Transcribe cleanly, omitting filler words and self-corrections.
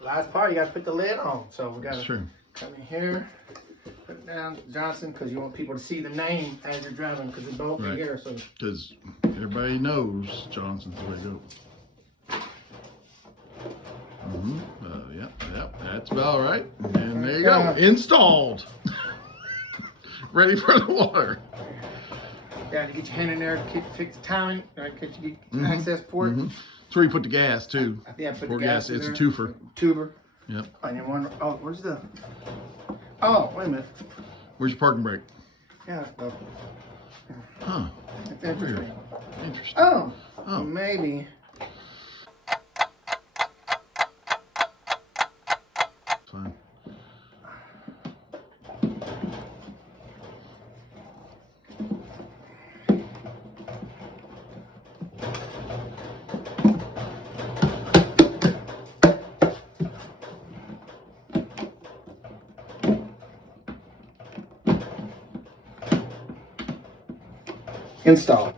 Last part, you gotta put the lid on. So we That's gotta true. come in here, put it down Johnson, because you want people to see the name as you're driving, because it don't be here. So because everybody knows Johnson's the way to go. Yep, that's about right. And there you go, installed. Ready for the water. Yeah, to get your hand in there, fix the timing, get your access port. That's where you put the gas too. Yeah, put Pour the gas in it's there. a twofer. Tuber. Yep. And you wonder, oh, where's the? Oh, wait a minute. Where's your parking brake? Yeah. Oh. Huh. That's interesting. Interesting. Oh. Oh. Maybe. Fine. Install.